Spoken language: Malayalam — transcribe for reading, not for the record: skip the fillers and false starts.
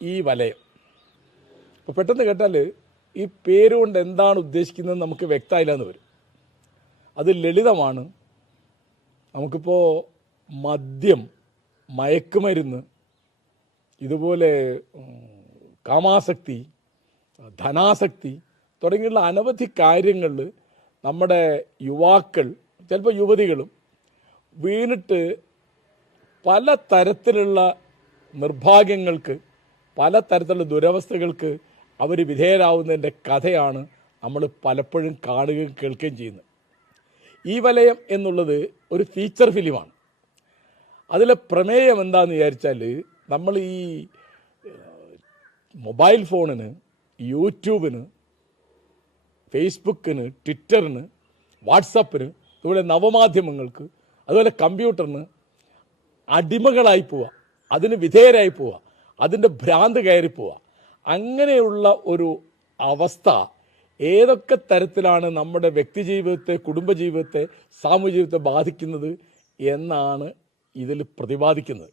ഈ വലയം. അപ്പോൾ പെട്ടെന്ന് കേട്ടാൽ ഈ പേരുകൊണ്ട് എന്താണ് ഉദ്ദേശിക്കുന്നത് നമുക്ക് വ്യക്തമായില്ല എന്ന് വരും. അത് ലളിതമാണ്. നമുക്കിപ്പോൾ മദ്യം, മയക്കുമരുന്ന്, ഇതുപോലെ കാമാസക്തി, ധനാസക്തി തുടങ്ങിയുള്ള അനവധി കാര്യങ്ങളിൽ നമ്മുടെ യുവാക്കൾ, ചിലപ്പോൾ യുവതികളും വീണിട്ട് പല തരത്തിലുള്ള നിർഭാഗ്യങ്ങൾക്ക്, പല തരത്തിലുള്ള ദുരവസ്ഥകൾക്ക് അവർ വിധേയരാകുന്നതിൻ്റെ കഥയാണ് നമ്മൾ പലപ്പോഴും കാണുകയും കേൾക്കുകയും ചെയ്യുന്നത്. ഈ വലയം എന്നുള്ളത് ഒരു ഫീച്ചർ ഫിലിമാണ്. അതിലെ പ്രമേയം എന്താണെന്ന് വിചാരിച്ചാൽ, നമ്മൾ ഈ മൊബൈൽ ഫോണിന്, യൂട്യൂബിന്, ഫേസ്ബുക്കിന്, ട്വിറ്ററിന്, വാട്സപ്പിന്, അതുപോലെ നവമാധ്യമങ്ങൾക്ക്, അതുപോലെ കമ്പ്യൂട്ടറിന് അടിമകളായി പോവുക, അതിന് വിധേയരായി പോവുക, അതിൻ്റെ ഭ്രാന്ത് കയറി പോവുക. അങ്ങനെയുള്ള ഒരു അവസ്ഥ ഏതൊക്കെ തരത്തിലാണ് നമ്മുടെ വ്യക്തിജീവിതത്തെ, കുടുംബജീവിതത്തെ, സാമൂഹ്യ ജീവിതത്തെ ബാധിക്കുന്നത് എന്നാണ് ഇതിൽ പ്രതിപാദിക്കുന്നത്.